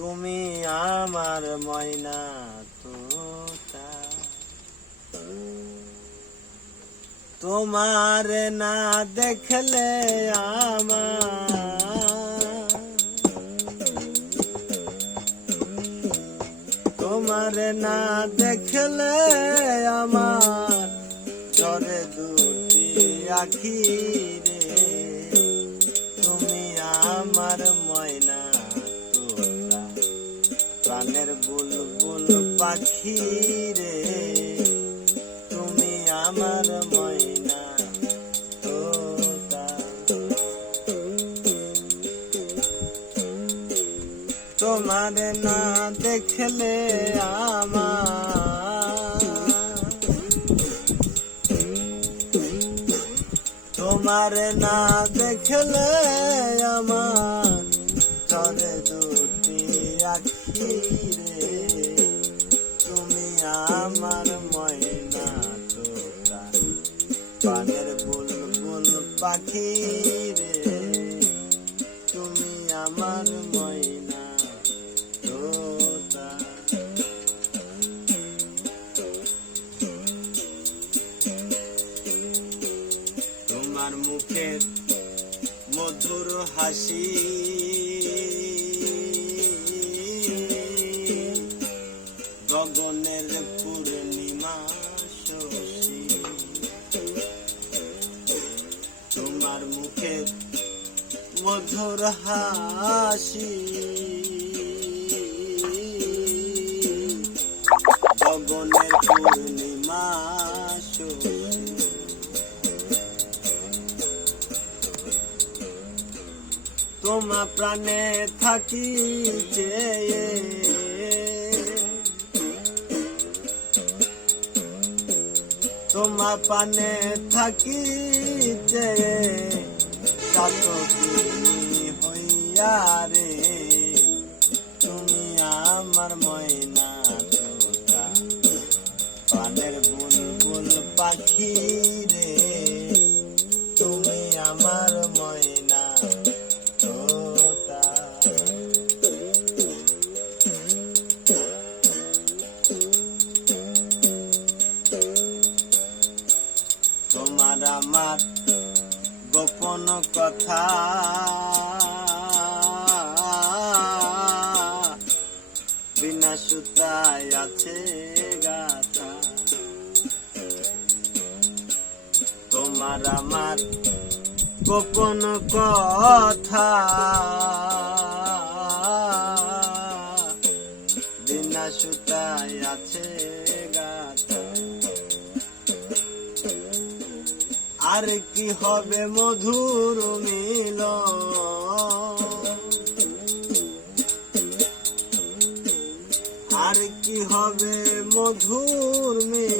তুমি আমার ময়না তোতা, তোমার না দেখলে তোমার না দেখলে আমার ঝরে দুটি আখি রে। তুমি আমার ময়না তোতা, প্রাণের বুলবুল পাখি রে। তুমি আমার ময়না তোতা, তোমার না দেখলে তোমার না দেখলে আমার ঝরে দুটি আখি রে। তুমি আমার ময়না তোতা, প্রাণের বুলবুল পাখি রে। তুমি আমার ময়না তোতা। তোমার মুখের মধুর হাসি, গগনের পূর্ণিমা শশী। তোমার মুখের মধুর হাসি, গগনের পূর্ণিমা শশী। তোমার প্রাণে থাকি চেয়ে, তোমার প্রাণে থাকি চেয়ে চাতকি হইয়া রে। তুমি আমার ময়না তোতা, প্রাণের বুলবুল পাখি রে। তুমি আমার ময়না তোতা। তোমার আমার গোপন কথা বিনা সুতায় আছে গাথা। তোমার আমার গোপন কথা বিনা সুতায় আছে গাথা। আর কি হবে মধুর মিলন, আর কি হবে মধুর মিলন।